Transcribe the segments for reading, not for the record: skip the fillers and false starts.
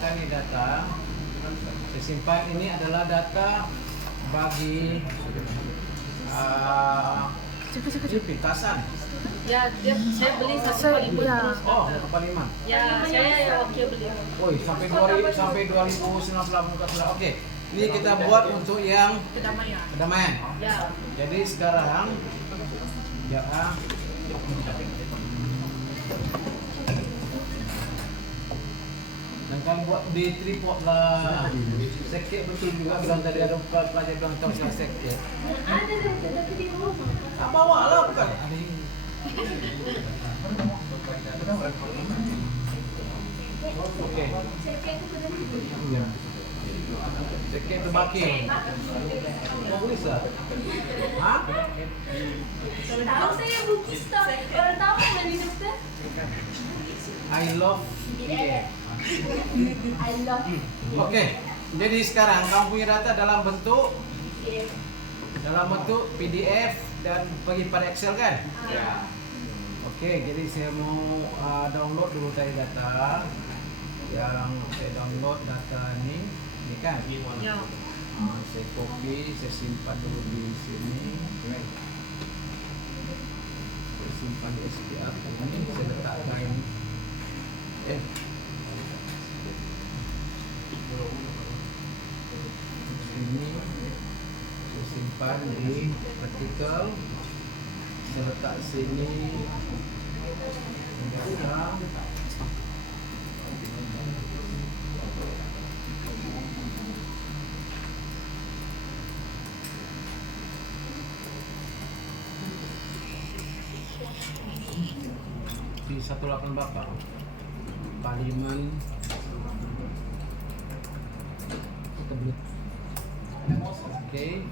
gunakan ini data. Saya simpan ini adalah data bagi pintasan. Ya, saya beli satu Ya. Oh, kapal 5. Ya, saya yang wakil beli. Woi, sampai 2019. Oke. Ini kita buat untuk yang kedamaian. Ya. Jadi sekarang ya dan kan buat di tripod lah. Sekit betul juga bilang tadi ada pelajar bilang tahu saya sekit. Ada tapi di rumah. Bawa lah bukan. Ada ini. Oke. Ya. Sekit terbakir. Kau bisa? Hah? Tahu saya bukis tahu. Orang tahu dari dokter. I love yeah. I love it. Oke. Jadi sekarang kamu punya data dalam bentuk PDF dan pergi pada Excel kan? Ya. Oke, jadi saya mau download dulu tadi data. Yang saya download data ini kan? Ya. Saya copy, saya simpan dulu di sini. Saya simpan di SPR ini, saya letakkan sini, saya simpan di artikel, saya letak sini. Di 18 Bapak Parlimen kita beli. Oke.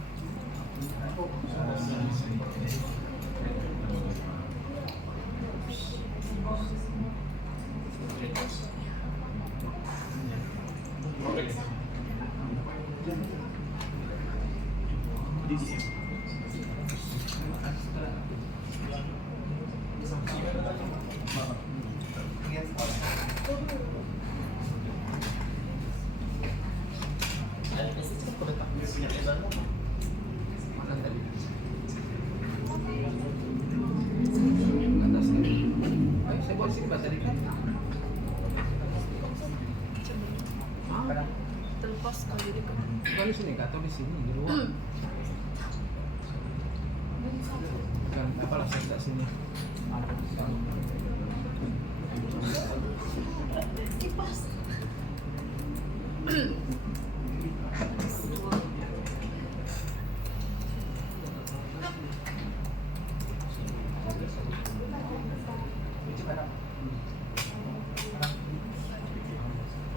Terlepas kalau di Bukan di sini atau di sini di luar? Bukan, apalah saya letak sini. kipas.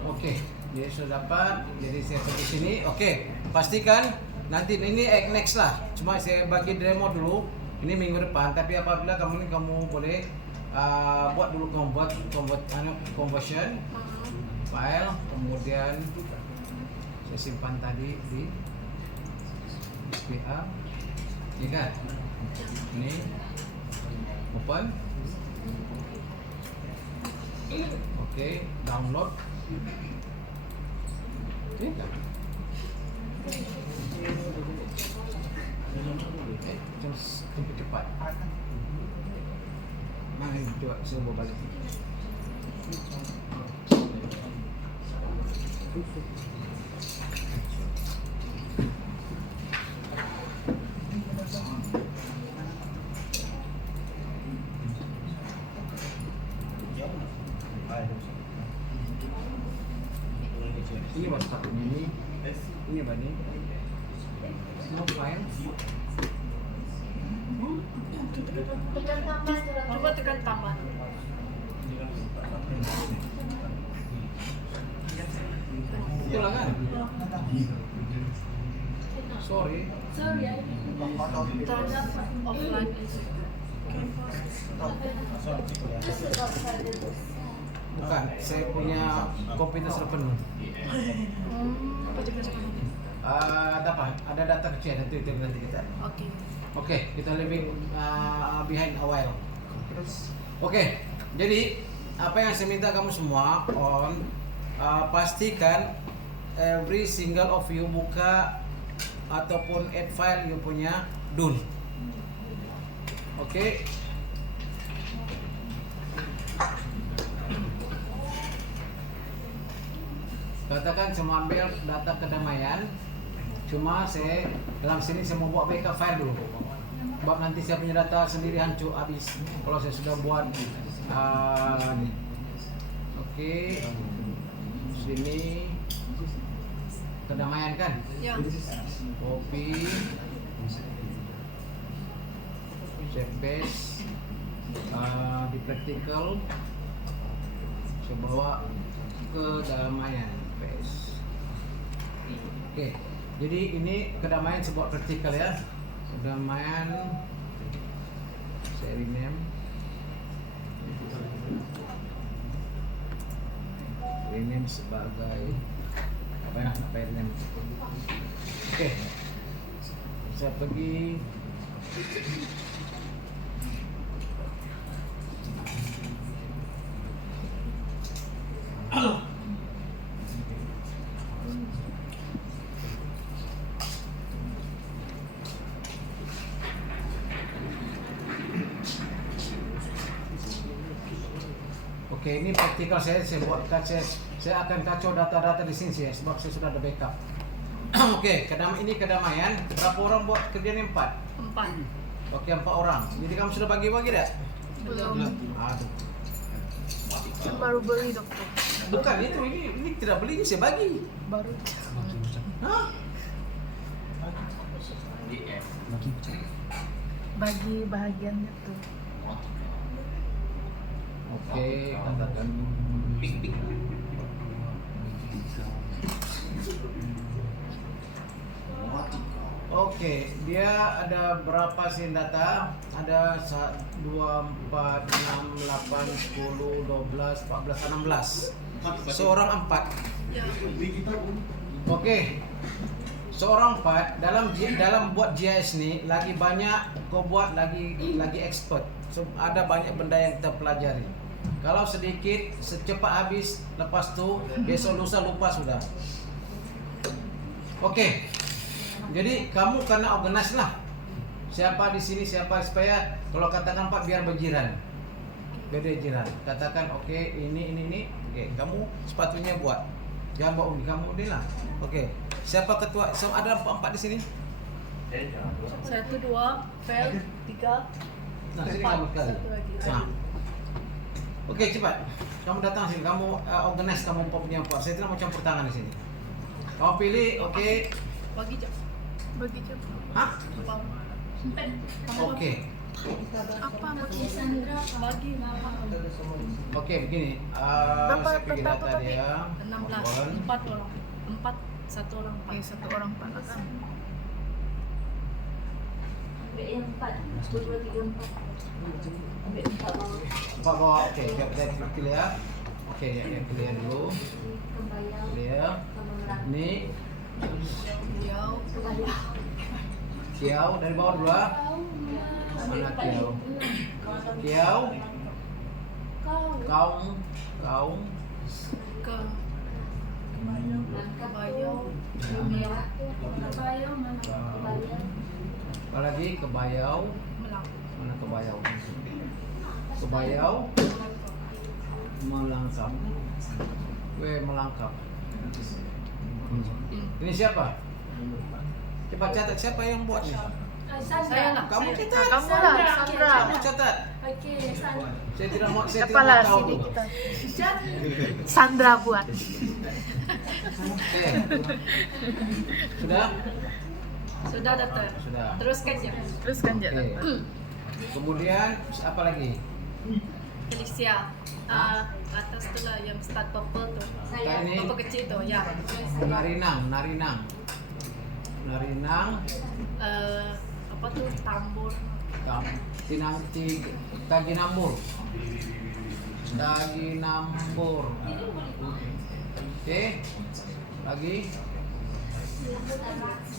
Oke, jadi sudah dapat. Jadi saya di sini. Oke, pastikan nanti ini next lah. Cuma saya bagi demo dulu. Ini minggu depan. Tapi apabila kamu boleh buat dulu conversion file, kemudian saya simpan tadi di SPA. Ini kan? Ini open. Oke, download. Terus lebih cepat. Nah, ini coba saya bawa balik. Ini WhatsApp ini apa nih? Semua file. Tekan tambah. Coba tekan tambah. Itulah kan? Sorry. Sorry, offline. Bukan, saya punya komputer sudah penuh. Ada data kecil nanti kita. Oke, kita lebih behind a while. Oke, jadi apa yang saya minta kamu semua on pastikan every single of you buka ataupun add file you punya DUN. Oke. Katakan semua ambil data kedamaian, cuma saya dalam sini saya mau buat backup file dulu. Sebab nanti saya punya data sendiri hancur habis kalau saya sudah buat ini. Oke. Sini kedamaian kan? Ya. Copy. Save di practical. Saya bawa kedamaian. Oke, jadi ini kedamaian sebuah vertikal ya. Kedamaian saya rename. Rename sebagai apa ya? Rename. Oke. Saya pergi Oke, ini praktikal saya buat saya akan kacau data-data di sini ya, sebab saya sudah ada backup. Oke, ini kedamaian. Berapa orang buat kerja ini? 4. 4. Oke, 4 orang. Jadi kamu sudah bagi-bagi tak? Belum. Aduh. Baru beli dokter. Bukan itu, ini tidak beli, ini saya bagi. Baru. Hah? Bagi bahagiannya tuh. Oke, katakan. Oke, dia ada berapa sih data? Ada 2, 4, 6, 8, 10, 12, 14, 16. Seorang 4. Ya. Oke. Seorang 4 dalam buat GIS nih lagi banyak kau buat lagi expert. So, ada banyak benda yang kita pelajari. Kalau sedikit secepat habis, lepas tu besok lusa lupa sudah. Oke. Jadi kamu kena organize lah. Siapa di sini siapa supaya kalau katakan Pak biar berjiran. Beda jiran. Katakan oke, ini. Oke, kamu sepatunya buat. Jangan bawa undi, kamu undi lah. Oke. Siapa ketua? Ada 4 di sini? 1, 2, fail, 3. Nah, sini kamu sekali. Satu lagi. Nah. Oke, cepat. Kamu datang sini, kamu organize kamu punya apa? Saya tidak mau campur tangan di sini. Kamu pilih, oke. Bagi jam. Bagi jam. Hah? Apa? Oke. Apa Bagi maksudnya? Sandra. Bagi Mama. Oke, begini. Saya pilih data dia. 16. 4 orang. 4. 1 orang. Oke, 1 orang 4 kan. Ambil yang 4. 1, 2, 3, 4. Ambil 4 bawah. 4 bawah. Oke, kita pilih ya. Oke, yang pilih dulu. Kebayang. Pilih. Ini Beliau. Kebayang. Kiau dari bawah dulu. Mana Kiau? Kiau. Kaung. Ke. Kebayang. Kebayang. Kebayang. Mana kebayang? Apa lagi? Kebayau. Melang. Mana kebayau? Kebayau. Melangkap. Melangkap. Ini siapa? Coba catat siapa yang buat nih? Saya lah. Kamu Saya. catat. Kamu lah, Sandra. Kamu catat. Oke, Sandra. Saya tidak mau Apalah tahu. sini kita. Sandra buat. Oke. Sudah? Sudah dokter. Sudah. Teruskan ya. Terus kan Oke. dokter. Kemudian apa lagi? Felicia. Atas tu lah yang start purple tu. Kita ini Purple kecil tu, ya. narinang. Apa tu tambur. Taginambur. Oke. Lagi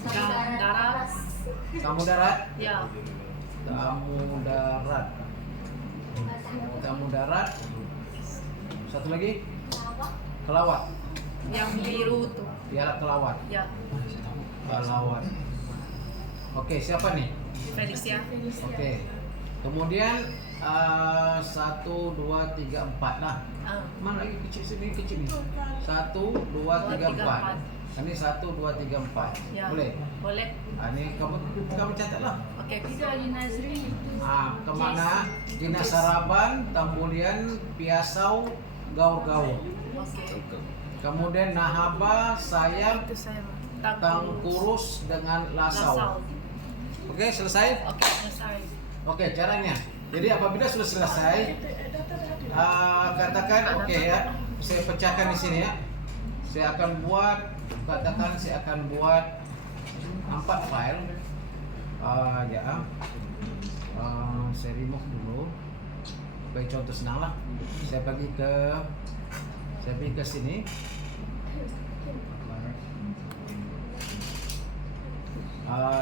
Darat. tamu darat. Ya. Tamu darat. Satu lagi. Kelawat. Yang biru tuh. Piala kelawat. Ya, Kelawat. Oke, siapa nih? Felicia. Oke. Kemudian 1, 2, 3, 4 lah. Mana lagi kecil sini kecil nih. 1, 2, 3, 4. Ini 1, 2, 3, 4. Ya. Boleh? Boleh. Ini kamu catat lah. Oke. Dari Nazri. Kemana? Dinas Saraban, Tambulian, Piasau, Gaur-Gaur. Oke. Kemudian Nahaba, Sayap, Itu saya. Tangkurus dengan Lasau. Lasau. Oke, selesai? Oke, selesai. Oke, caranya. Jadi apabila sudah selesai, katakan oke ya, saya pecahkan di sini ya. Saya akan buat, katakan saya akan buat 4 file. Saya remove dulu. Baik, contoh senang lah. Saya pergi ke sini.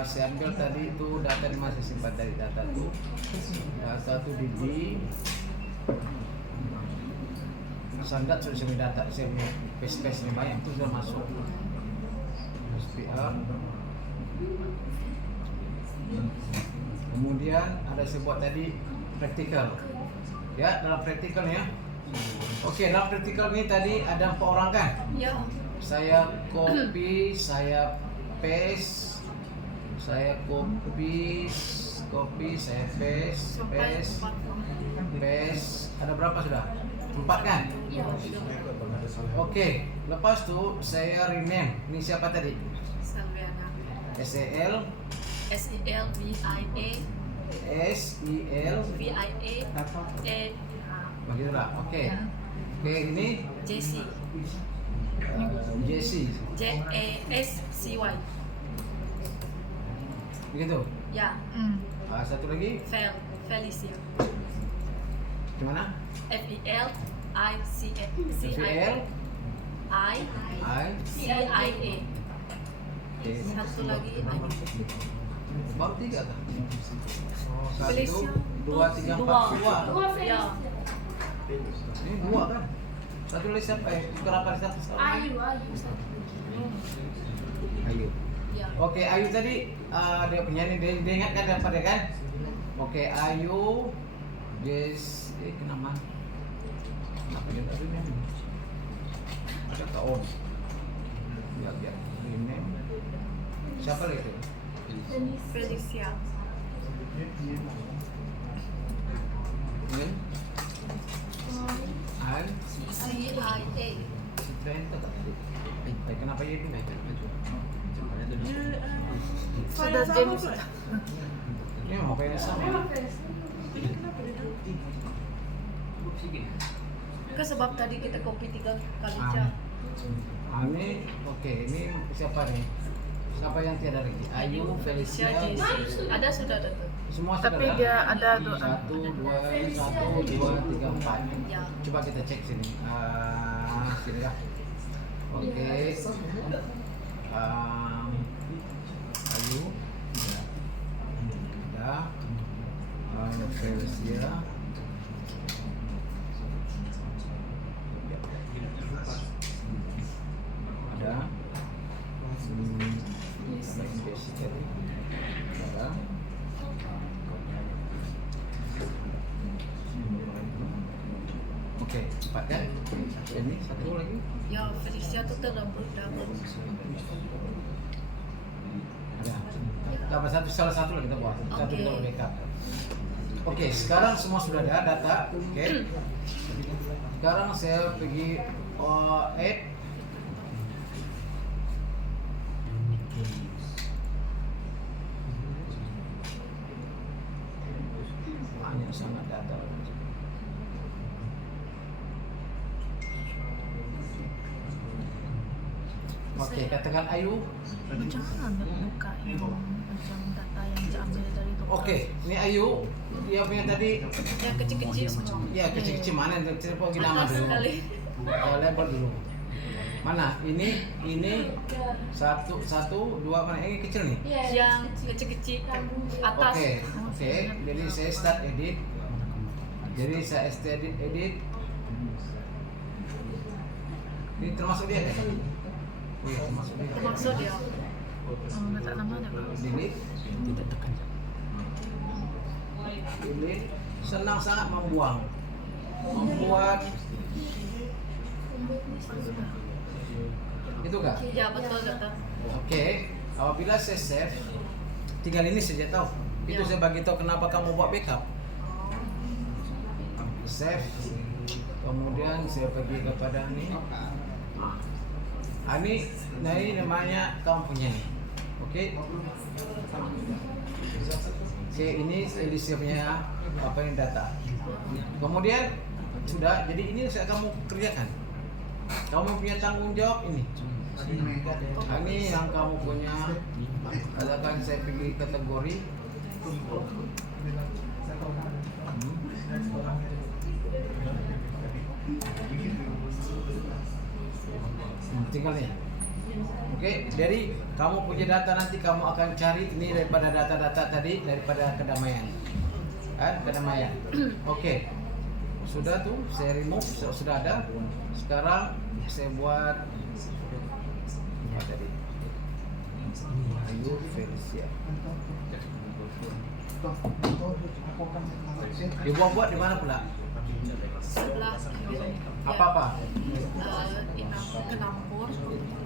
Saya ambil tadi itu data yang masih simpan dari data itu. Data itu di Sandat sudah saya data, saya punya space ini banyak itu sudah masuk. SPR. Kemudian ada saya buat tadi praktikal. Ya, dalam praktikal ya. Oke, dalam praktikal ini tadi ada 4 orang kan? Ya. Saya copy, saya paste. Saya copy, saya paste. Ada berapa sudah? 4 kan? Iya. Oke, lepas tuh saya rename. Ini siapa tadi? Salviana. SEL, SEL VIA SEL, begitulah. Oke. Ya. Oke, ini Jessie. Jessie. JESCY. Begitu. Ya. Satu lagi, Felicia. gimana? FELICIA. VL, I. CIA. Oke. Satu lagi Ayu. Baru 3 kan? 1, Felicia. 2, 3, 4. 2. Dua Ya. Ini 2 kan? Satu lagi siapa? Berapa siapa? Ayu. Ayu. Ya. Oke, Ayu tadi dia penyanyi, dia ingat kan apa dia kan? Oke, Ayu, kenapa? Kenapa dia tadi nih? Ada kaon. Biar ini. Siapa lagi itu? Felicia. Ini? An? CIA. Kenapa ya ini? Sudah James. Ini mau apa yang sama? Ke sebab tadi kita copy 3 kali Ah. aja. Ini oke, ini siapa nih? Siapa yang tiada lagi? Ayu, Felicia, Jessie. Ada sudah ada tuh. semua Tapi sudah dia ada tuh. 1, 2, 3, 4. Ya. Coba kita cek sini. Sini ya. Oke. Ayu. Ada. Felicia. Ada. Jessie tadi. Ada. Oke, cepat kan? Ini satu lagi. Ya, Felicia tuh terlembut double. Ada. Tambah salah satu lagi kita buat. Satu Oke. kita backup. Oke, sekarang semua sudah ada data. Oke. Sekarang saya pergi add. Banyak sangat data. Oke, katakan Ayu. Macam mana buka yang macam data yang diambil dari dokter? Oke, ini Ayu. Dia punya tadi. Yang kecil-kecil semua. Ya, kecil-kecil mana? Kita pergi nama Atas dulu. sekali. Lebar dulu. Mana? Ini satu, dua mana? Yang kecil nih. Yang kecil-kecil atas. Oke. Jadi saya start edit. Ini termasuk dia kan? Oh iya, termasuk dia. Termasuk dia. Nggak tak namanya Kak. Delete. Tidak tekan. Delete. Senang sangat membuat itu kak? Ya betul dokter. Oke, apabila saya save, tinggal ini saja tahu. Itu Ya. saya bagi tahu kenapa kamu buat backup. Save, kemudian saya pergi kepada ini. Nah ini namanya kamu punya nih. Oke. Oke, ini saya punya apa yang data. Kemudian sudah, jadi ini saya kamu kerjakan. Kamu punya tanggung jawab ini. Ini yang kamu punya. Katakan saya pergi kategori. Tinggal nih. Oke, jadi kamu punya data nanti kamu akan cari ini daripada data-data tadi daripada kedamaian. Kan kedamaian. Oke. Sudah tuh saya remove sudah ada. Sekarang saya buat apa tadi? Ayu Felicia. Dibuat-buat di mana pula? Sebelah Apa-apa? Kenampur.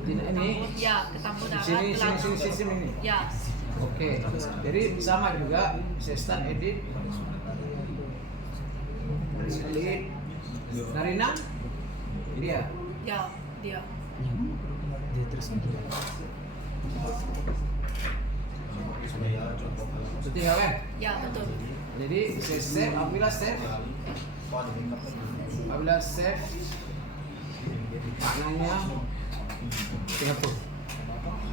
Ini Ya, ketampur darah. sini ini. Ya. Oke. Jadi sama juga saya start edit. Delete. Narina? Dia. Ya, dia. Dia terus Itu tinggal kan? Ya, betul. Jadi saya save, apabila save maknanya tinggal tuh.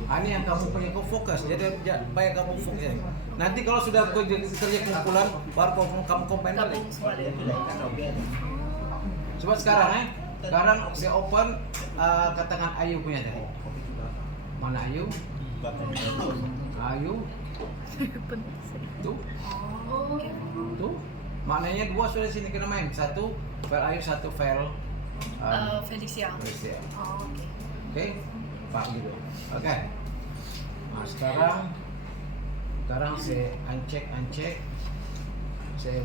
Ini yang kamu punya fokus, jadi baik kamu fokus. Nanti kalau sudah kerja kumpulan, baru kamu combine balik. Gabung sekali. Coba sekarang sekarang saya open katakan Ayu punya tadi. Mana Ayu? Ayu. Tuh. Oh, oke. Tuh. Maknanya dua sudah sini kena main. Satu file Ayu, satu file Felicia. Felicia. Oh, oke. Oke, Pak gitu. Oke. Nah sekarang saya uncheck. Saya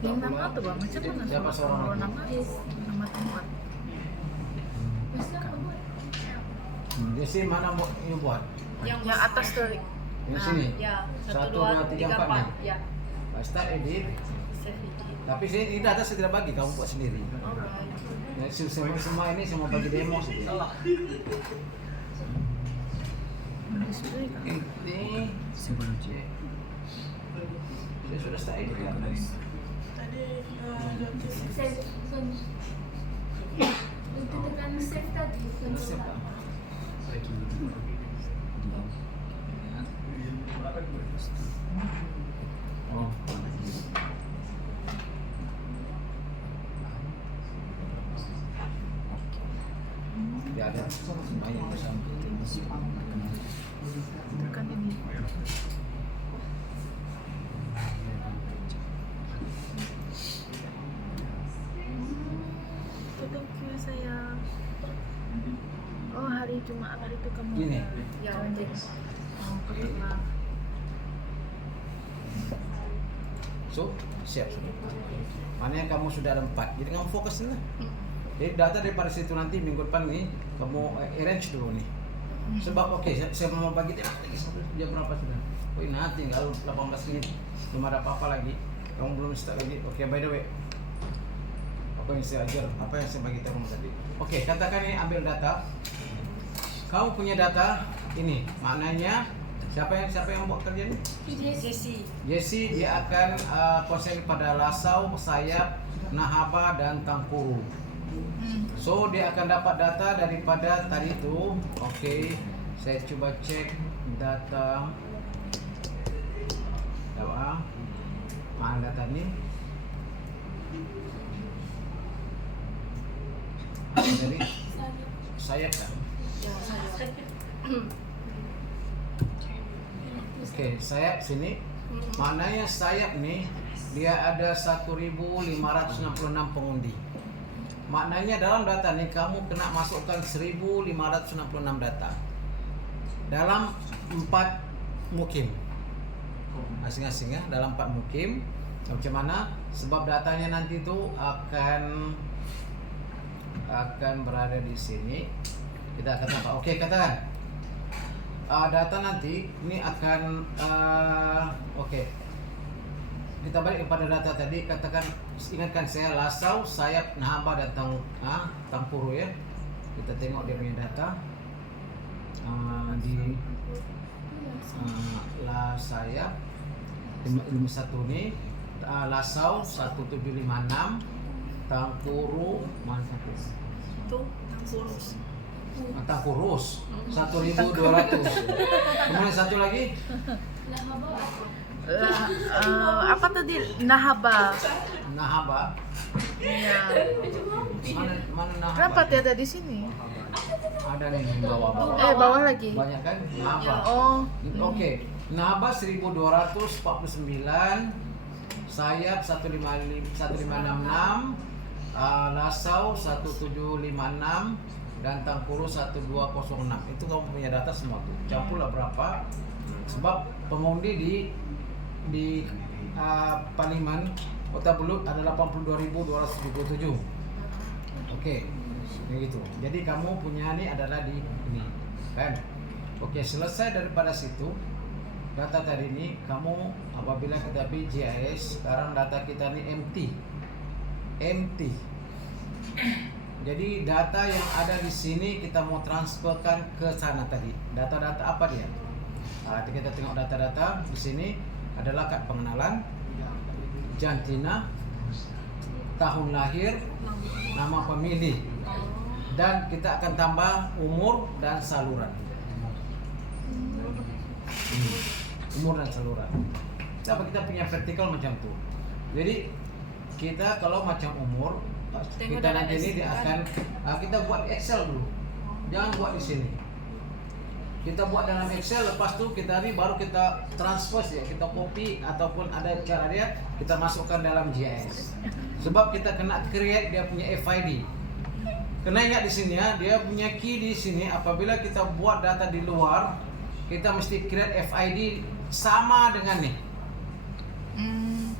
Yang nama tuh Bang, macam mana? Siapa seorang Kalau lagi? nama tempat. Jesse mana mau ini buat? Yang atas tuh. Yang Nah, sini. Ya, 1, 1, 2, 2, 3, 4 nih. Ya. Start edit. Save it. Tapi ini data saya tidak bagi, kamu buat sendiri. Alright. Nah, semua ini saya mau bagi demo. Ini sebelum cek. saya sudah start edit kan? Save. Untuk tekan save tadi. Save, Pak. Oh. Ya ada semuanya bersama. Tekan ini. Thank you sayang. Oh hari Jumat hari itu kamu Gini. Ya, Oh, oke. Oh, kebetulan. So, siap sudah. Mana yang kamu sudah ada 4, jadi kamu fokus lah. Jadi data daripada situ nanti minggu depan nih kamu arrange dulu nih. Sebab oke, saya mau bagi dia lagi jam berapa sudah? Oh ini tinggal 18 menit, belum ada apa-apa lagi. Kamu belum start lagi. Oke, by the way, apa yang saya ajar, apa yang saya bagi tahu tadi. Oke, katakan ini ambil data. Kamu punya data ini, maknanya siapa yang buat kerja ini? Jessie. Jesse dia akan konsen pada lasau, sayap, nahaba dan tangkuru. So dia akan dapat data daripada tadi itu. Oke, saya coba cek data. Coba mana data ini? Dari sayap kan? Ya, saya. Oke, sayap sini. Maknanya sayap nih dia ada 1.566 pengundi. maknanya dalam data nih kamu kena masukkan 1566 data dalam 4 mukim masing-masing ya, dalam 4 mukim. Macam mana? Sebab datanya nanti itu akan berada di sini. Kita akan apa? Oke, katakan data nanti ini akan oke. Kita balik kepada data tadi. Katakan, ingatkan saya Lasau, Sayap, Nahaba dan Tampuru ya. Kita tengok dia punya data di Sayap 51 nih. Lasau 1756, Tangkuru mana satu? Itu kurus. Tangkurus 1200. Kemudian satu lagi Apa tadi? Nahaba. Nahaba. Iya. Mana Nahaba? Kenapa dia ada di sini? Ada nih di bawah. Bawah lagi. Banyak kan? Nahaba. Oh. Oke. Nahaba 1249, Sayap 1566, Lasau 1756 dan Tangkuru 1206. Itu kamu punya data semua tuh. Campurlah berapa? Sebab pengundi di Paliman Kota Belut ada 82.277. Oke. Begitu. Jadi kamu punya ini adalah di ini. Kan? Oke, selesai daripada situ. Data tadi ini kamu apabila kita GIS, sekarang data kita ini empty. Jadi data yang ada di sini kita mau transferkan ke sana tadi. Data-data apa dia? Kita tengok data-data di sini adalah kad pengenalan, jantina, tahun lahir, nama pemilih, dan kita akan tambah umur dan saluran. Umur dan saluran. Tapi kita punya vertikal macam tu. Jadi kita kalau macam umur, kita nanti ini dia akan kita buat Excel dulu. Jangan buat di sini. Kita buat dalam Excel, lepas tu kita ni baru kita transfer ya, kita copy ataupun ada cara dia kita masukkan dalam GIS. Sebab kita kena create dia punya FID. Kena ingat di sini ya, dia punya key di sini. Apabila kita buat data di luar, kita mesti create FID sama dengan nih.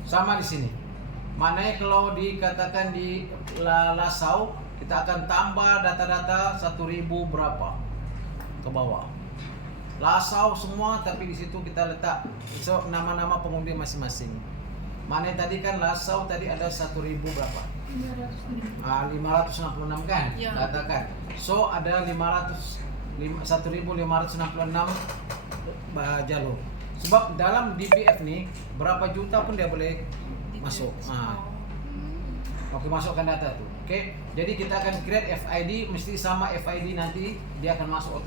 Sama di sini. Maknanya kalau dikatakan di Lasau, kita akan tambah data-data 1000 berapa ke bawah. Lasau semua, tapi di situ kita letak nama-nama pengundi masing-masing. Maknanya tadi kan Lasau tadi ada 1000 berapa? 566 kan? Ya. Katakan. So ada 1566 jalur. Sebab dalam DPF nih berapa juta pun dia boleh masuk. Oke, masukkan data tuh. Oke. Jadi kita akan create FID mesti sama FID nanti dia akan masuk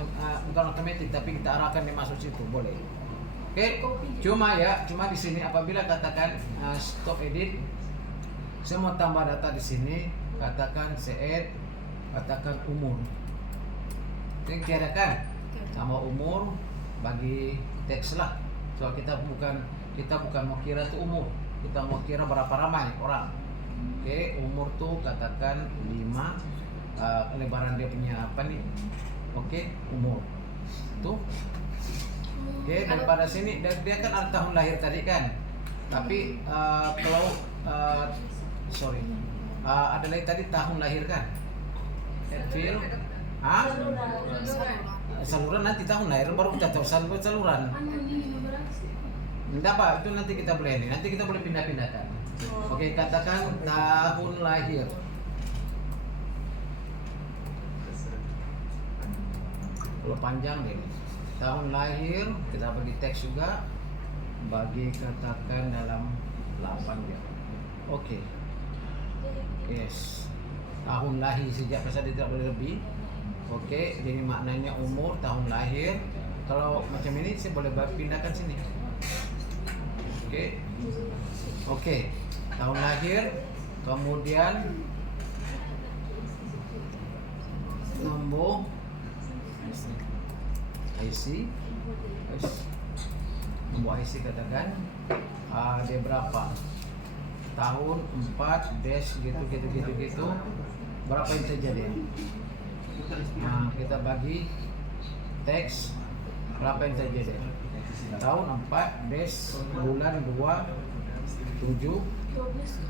bukan otomatis tapi kita arahkan dia masuk situ, boleh. Oke. Cuma di sini apabila katakan stop edit, saya mau tambah data di sini, katakan set, katakan umur. Oke, tiadakan tambah umur bagi teks lah. So kita bukan mau kira tuh umur, kita mau kira berapa ramai orang. Oke, umur tuh katakan 5, lebaran dia punya apa nih? Oke, umur tuh. Oke, daripada sini dia kan ada tahun lahir tadi kan. Tapi kalau ada lagi tadi tahun lahir kan? Edvil, saluran nanti tahun lahir baru kita tahu saluran. Tidak apa, itu nanti kita boleh ini. Nanti kita boleh pindah-pindahkan. Oke, katakan tahun lahir. Kalau panjang deh. Tahun lahir kita bagi teks juga, bagi katakan dalam 8 dia. Oke. Yes. Tahun lahir sejak pasal dia tidak boleh lebih. Oke, jadi maknanya umur, tahun lahir. Kalau macam ini saya boleh pindahkan sini. Oke. Tahun lahir, kemudian nombor IC, nombor IC katakan dia berapa tahun 4 dash gitu. berapa yang terjadi? Nah, kita bagi teks berapa yang terjadi? Tahun 4 des bulan 2 7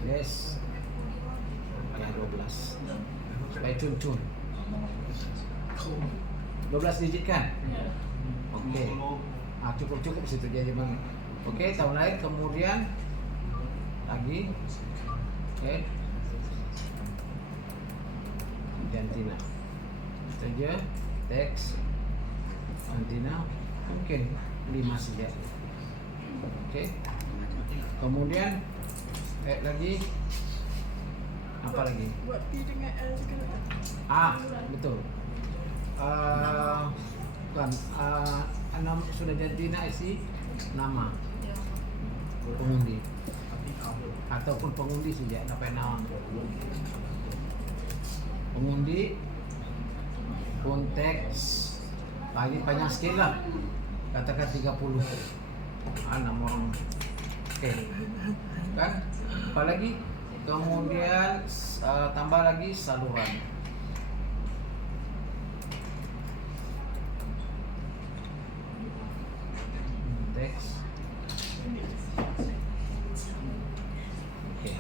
des ya 12 supaya cun-cun 12 digit kan? Oke. Cukup situ jadi bang. Oke, tahun lahir kemudian lagi jantina saja teks jantina mungkin 5 saja. Oke. Kemudian lagi apa lagi? Buat P dengan L juga. Betul. Bukan. Sudah jantina isi nama pengundi ataupun pengundi saja apa nama pengundi konteks lagi panjang sekali lah katakan 30 nama orang. Oke kan apalagi kemudian tambah lagi saluran teks. Oke.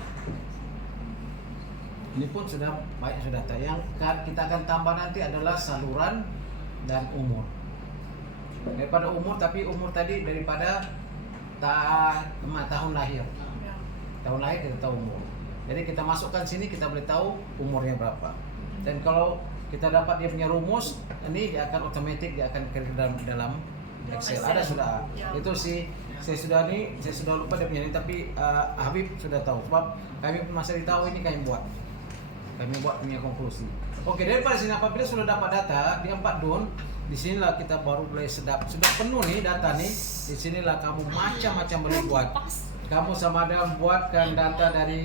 Ini pun sudah baik sudah tayang. Kita akan tambah nanti adalah saluran dan umur. Daripada umur tapi umur tadi daripada tahun lahir. Tahun lahir kita tahu umur. Jadi kita masukkan sini kita boleh tahu umurnya berapa. Dan kalau kita dapat dia punya rumus, ini dia akan otomatis dia akan ke dalam Excel. Ada sudah. Itu sih saya sudah lupa dia punya ini tapi Habib sudah tahu sebab kami masih tahu ini kami buat punya konklusi. Oke, daripada sini apabila sudah dapat data di 4 DUN, di sinilah kita baru boleh sudah penuh nih data nih. Di sinilah kamu macam-macam boleh buat. Kamu sama ada buatkan data dari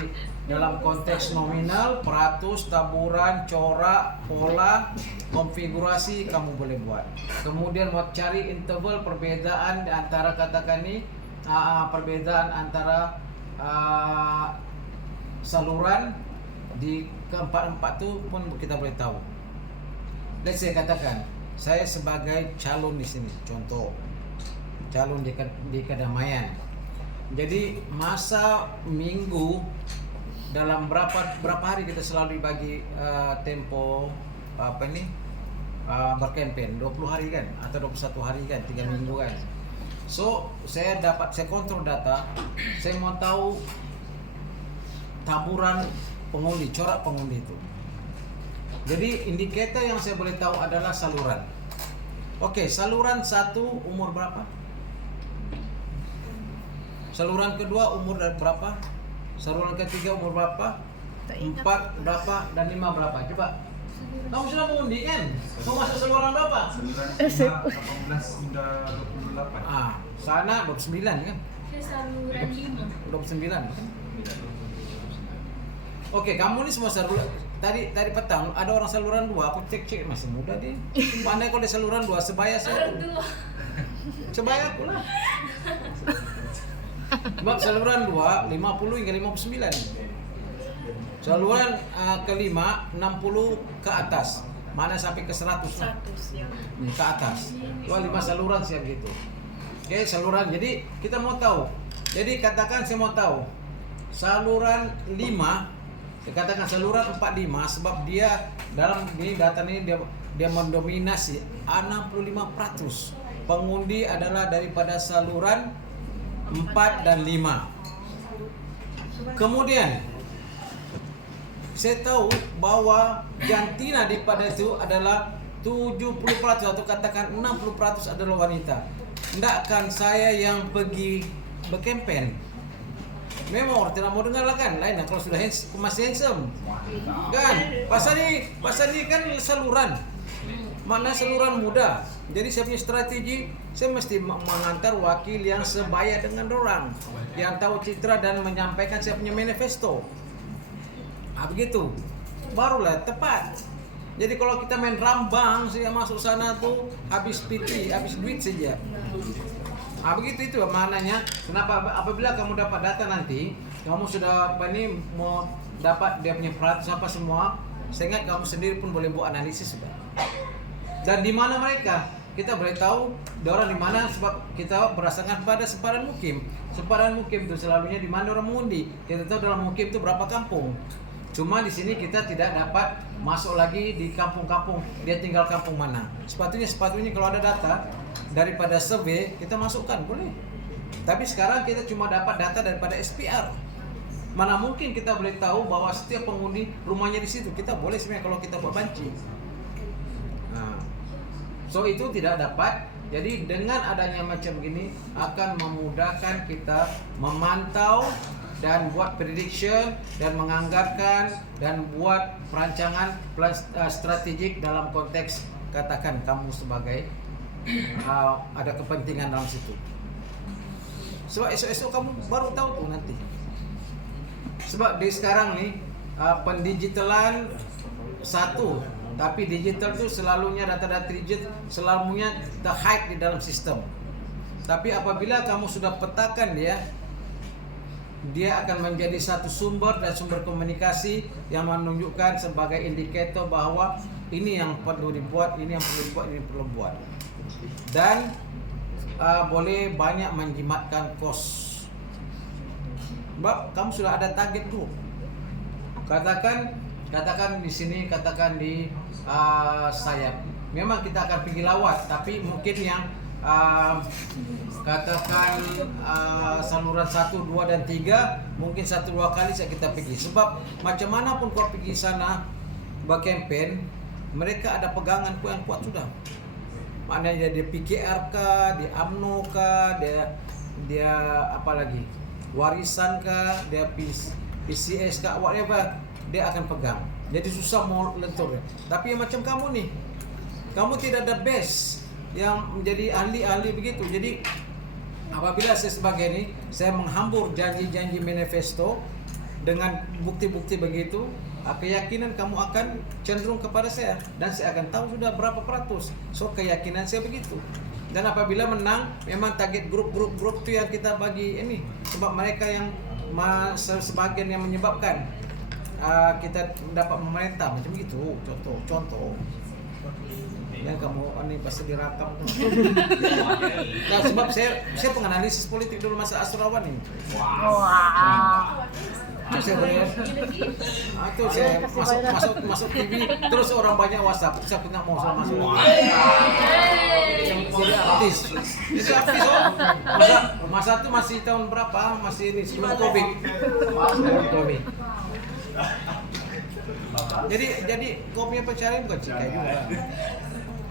dalam konteks nominal, peratus, taburan, corak, pola, konfigurasi kamu boleh buat. Kemudian mau cari interval perbedaan antara katakan nih perbedaan antara saluran di keempat-empat tu pun kita boleh tahu. Let's say katakan saya sebagai calon di sini, contoh calon di kedamaian. Jadi masa minggu dalam berapa hari kita selalu dibagi tempo berkempen 20 hari kan atau 21 hari kan 3 minggu kan. So saya kontrol data, saya mau tahu taburan pengundi, corak pengundi itu. Jadi indikator yang saya boleh tahu adalah saluran. Oke, saluran 1 umur berapa? Saluran kedua umur berapa? Saluran ketiga umur berapa? 4 berapa dan 5 berapa? Coba. Kamu sudah mengundi kan? Mau masuk saluran berapa? Saluran 18 hingga 28. Sana 29 kan? Saluran 5. 29 kan? Oke, kamu ini semua saluran. Tadi petang ada orang saluran 2, aku cek masih muda dia. Pandai kalau di saluran 2 sebaya saya. Sebaya aku lah. Sebab saluran 2 50 hingga 59. Saluran kelima 60 ke atas. Mana sampai ke 100 lah. Nih, ke atas. 5 saluran siap gitu. Oke, saluran. Jadi kita mau tahu. Jadi katakan saya mau tahu saluran 5. Saya katakan saluran 45 sebab dia dalam ini data ini dia mendominasi 65%. Pengundi adalah daripada saluran 4 dan 5. Kemudian saya tahu bahwa jantina daripada itu adalah 70% atau katakan 60% adalah wanita. Hendakkan saya yang pergi berkempen. Memang orang tidak mau dengar lah kan, lain lah kalau sudah masih handsome kan, pasal ni kan saluran, mana saluran muda. Jadi saya punya strategi, saya mesti mengantar wakil yang sebaya dengan orang, yang tahu citra dan menyampaikan saya punya manifesto. Begitu, barulah tepat. Jadi kalau kita main rambang, saya masuk sana tuh habis PT, habis duit saja. Begitu itu maknanya. Kenapa apabila kamu dapat data nanti, kamu sudah mau dapat dia punya peratus apa semua, sehingga kamu sendiri pun boleh buat analisis sudah. Dan di mana mereka? Kita boleh tahu orang di mana sebab kita berdasarkan pada sepadan mukim. Sepadan mukim itu selalunya di mana orang mengundi. Kita tahu dalam mukim itu berapa kampung. Cuma di sini kita tidak dapat masuk lagi di kampung-kampung. Dia tinggal kampung mana. Sepatutnya kalau ada data daripada survei kita masukkan boleh. Tapi sekarang kita cuma dapat data daripada SPR. Mana mungkin kita boleh tahu bahwa setiap pengundi rumahnya di situ. Kita boleh sebenarnya kalau kita buat banci. Nah, so itu tidak dapat. Jadi dengan adanya macam begini akan memudahkan kita memantau dan buat prediction dan menganggarkan dan buat perancangan plan strategik dalam konteks katakan kamu sebagai ada kepentingan dalam situ. Sebab esok-esok kamu baru tahu tuh nanti. Sebab di sekarang nih pendigitalan satu, tapi digital itu selalunya data-data digital selalunya terhide di dalam sistem. Tapi apabila kamu sudah petakan dia akan menjadi satu sumber dan sumber komunikasi yang menunjukkan sebagai indikator bahwa ini yang perlu dibuat, ini yang perlu dibuat, ini perlu buat. Dan boleh banyak menjimatkan kos. Sebab kamu sudah ada target group. Katakan di sini, katakan di sayap. Memang kita akan pergi lawat, tapi mungkin yang katakan saluran 1, 2 dan 3 mungkin 1-2 kali saya kita pergi. Sebab macam mana pun kau pergi sana berkempen, mereka ada pegangan yang kuat sudah. Maknanya dia PKR kah, dia UMNO kah, dia apa lagi, warisan kah, dia PCS kah, whatever, dia akan pegang. Jadi susah mau lentur. Tapi yang macam kamu nih, kamu tidak ada base yang menjadi ahli-ahli begitu. Jadi apabila saya sebagai ini, saya menghambur janji-janji manifesto dengan bukti-bukti begitu, keyakinan kamu akan cenderung kepada saya dan saya akan tahu sudah berapa peratus. So keyakinan saya begitu. Dan apabila menang, memang target grup itu yang kita bagi ini. Sebab mereka yang sebagian yang menyebabkan kita dapat memerintah macam gitu. Contoh. Yang kamu ini pasti dirakam. Nah, sebab saya penganalisis politik dulu masa Asrawan ini. Wah. Saya boleh. Itu saya masuk TV, terus orang banyak WhatsApp. Saya tidak mau masuk. Jadi artis. Itu artis. Masa itu masih tahun berapa? Masih ini sebelum Covid. Jadi kau punya pencarian bukan cikai juga.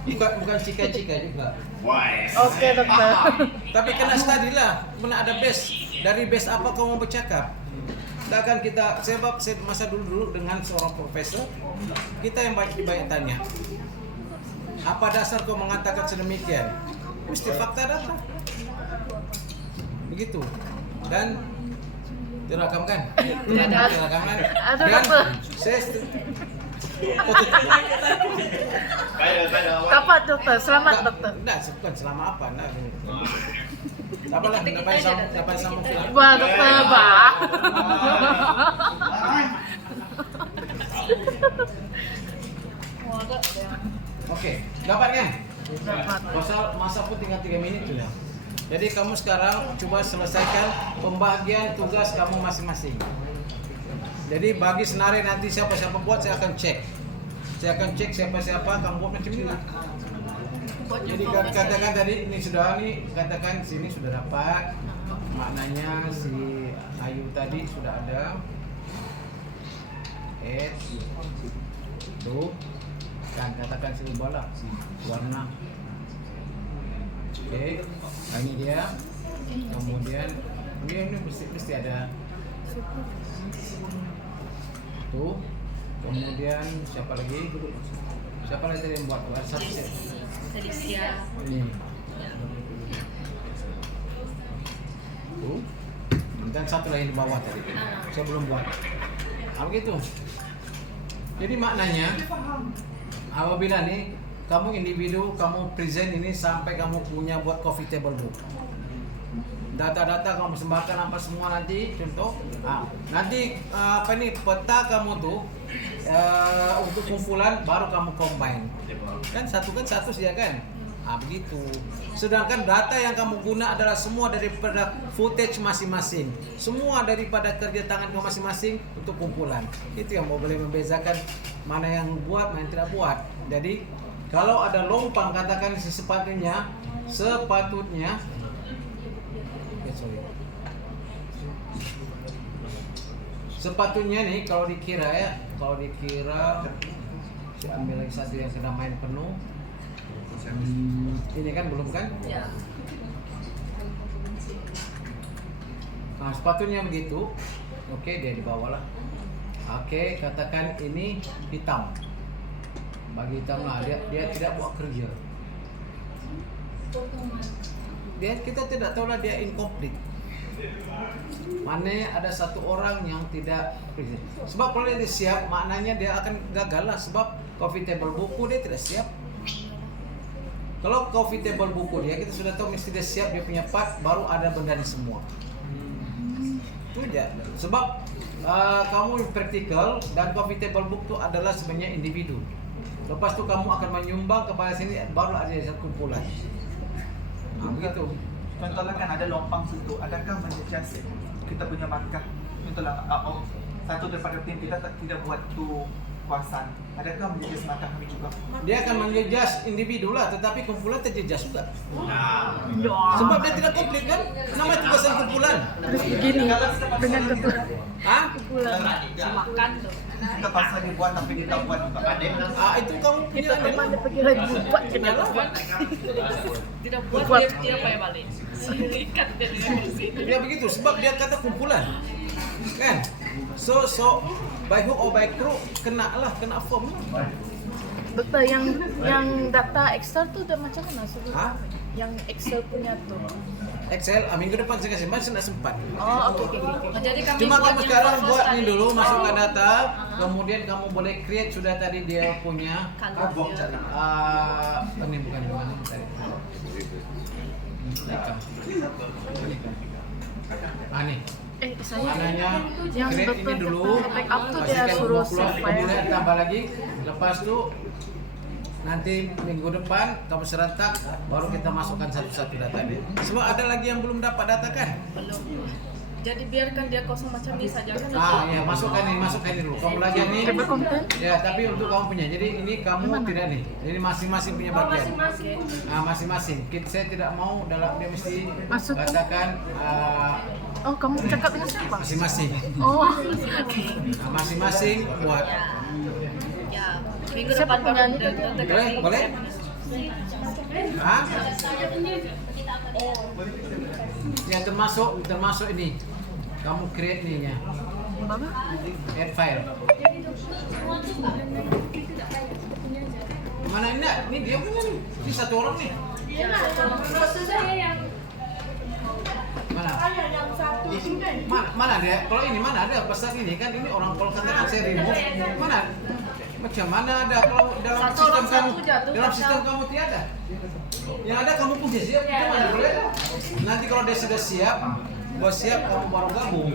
Bukan cikai juga. Oke, dokter. Tapi kena study lah, mana ada base. Dari base apa kau mau bercakap? Tak akan kita, sebab masa dulu dengan seorang profesor, kita yang banyak tanya. Apa dasar kau mengatakan sedemikian? Mesti fakta data. Begitu. Dan dirakamkan. Dirakamkan. Dan saya Kapan dokter? Selamat dokter. Enggak, bukan selama apa. Apalah, dapat sambung film. Wah dokter, bah. Oke, dapat kan? Masa pun tinggal 3 menit sudah. Jadi kamu sekarang coba selesaikan pembagian tugas kamu masing-masing. Jadi bagi senarai nanti siapa-siapa buat saya akan cek. Saya akan cek siapa-siapa kamu buat macam ini. Jadi katakan tadi ini sudah katakan sini sudah dapat. Maknanya si Ayu tadi sudah ada. Tuh. Kan katakan sini bola warna. Oke. Ini dia. Kemudian ini mesti ada. Tuh. Kemudian siapa lagi yang buat satu set? Ini. Tuh. Dan satu lagi di bawah tadi. Saya belum buat. Begitu. Jadi maknanya apabila nih kamu individu, kamu present ini sampai kamu punya buat coffee table book. data-data kamu persembahkan apa semua nanti contoh. Nanti peta kamu tuh untuk kumpulan baru kamu combine. Kan satu saja kan? Begitu. Sedangkan data yang kamu guna adalah semua daripada footage masing-masing. Semua daripada kerja tangan kamu masing-masing untuk kumpulan. Itu yang boleh membedakan mana yang buat, mana yang tidak buat. Jadi kalau ada lompang katakan sepatutnya sepatunya nih kalau dikira saya ambil lagi satu yang sudah main penuh. Ini kan belum kan? Ya. Nah, sepatunya begitu. Oke, dia di bawah lah. Oke, katakan ini hitam. Bagi hitam lah, dia tidak buat kerja. Kita tidak tahu lah dia incomplete. Mana ada satu orang yang tidak, sebab kalau dia siap maknanya dia akan gagal lah, sebab coffee table buku dia tidak siap. Kalau coffee table buku dia kita sudah tahu mesti dia siap, dia punya part, baru ada benda ini semua. Itu aja. Sebab kamu praktikal dan coffee table book itu adalah sebenarnya individu. Lepas itu kamu akan menyumbang kepada sini, baru ada satu kumpulan. Begitu. Contohnya kan ada lompang situ, adakah menjejak kita punya markah? Contohnya satu daripada tim kita tidak buat tu kuasaan, adakah menjejas markah kami juga? Dia akan menjejas individu lah, tetapi kumpulan terjejas juga. Sebab dia tidak komplit kan? Namanya tugasan kumpulan. Terus begini dengan ketua kumpulan Makan tuh. Kita pasal dibuat tapi kita buat untuk adem. Itu kamu punya kita teman dia pergi lagi buat kenapa? Tidak buat dia payah balik. Ikat dia dengan bersih. Ya begitu, sebab dia kata kumpulan. Kan? So by hook or by crook kena form lah. Dokter yang data Excel tuh udah macam mana sebenarnya? Yang Excel punya tuh. Excel, minggu depan saya kasih, masih tidak sempat. Oh, oke. Jadi kami Cuma kamu sekarang buat ini dulu, masukkan Oh. data, kemudian kamu boleh create sudah tadi dia punya. Ini bukan mana tadi. Nih. Saya Mananya yang create ini dokter dulu, backup tuh dia pastikan suruh kumpulan, save kemudian file. tambah lagi, lepas itu nanti minggu depan kamu serentak, baru kita masukkan satu-satu data ini. Semua ada lagi yang belum dapat data kan? Belum. Jadi biarkan dia kosong macam ini saja kan? Ya masukkan ini dulu. Kamu lagi nih. Table content. Ya tapi untuk kamu punya. Jadi ini kamu tidak nih. Ini masing-masing punya bagian. Masing-masing. Saya tidak mau dalam dia mesti Maksudnya? katakan Oh, kamu cakap dengan siapa? masing-masing. Oh, Masing-masing buat. Ya. Minggu Siapa depan penyanyi baru tadi? Boleh? Ya termasuk ini. Kamu create nih ya. Baba? Add file. Mana ini? Ini dia punya nih. Ini satu orang nih. Maksud saya yang Mana? Mana dia? Kalau ini mana ada pesan ini kan ini orang kalau katakan saya remove. Mana? Macam mana ada kalau dalam Satu sistem orang kamu? satu jatuh, Dalam satu. sistem kamu tiada. Yang ada kamu punya siap, mana boleh? Nanti kalau dia sudah siap, bos siap kamu baru gabung.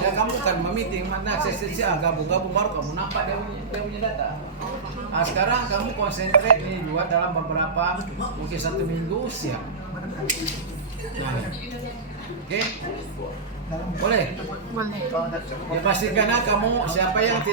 Dan kamu kan meeting mana saya gabung baru kamu nampak dia punya data. Sekarang kamu konsentrate nih buat dalam beberapa mungkin 1 minggu siap. Oke? Boleh? Boleh. Ya pastikan kamu siapa yang